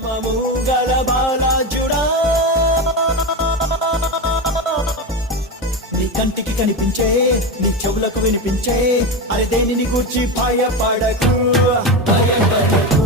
నామము గల బాలాజుడా, నీ కంటికి కనిపించే, నీ చెవులకు వినిపించే, అరే దేనిని గూర్చి భయపడకు, భయపడకు.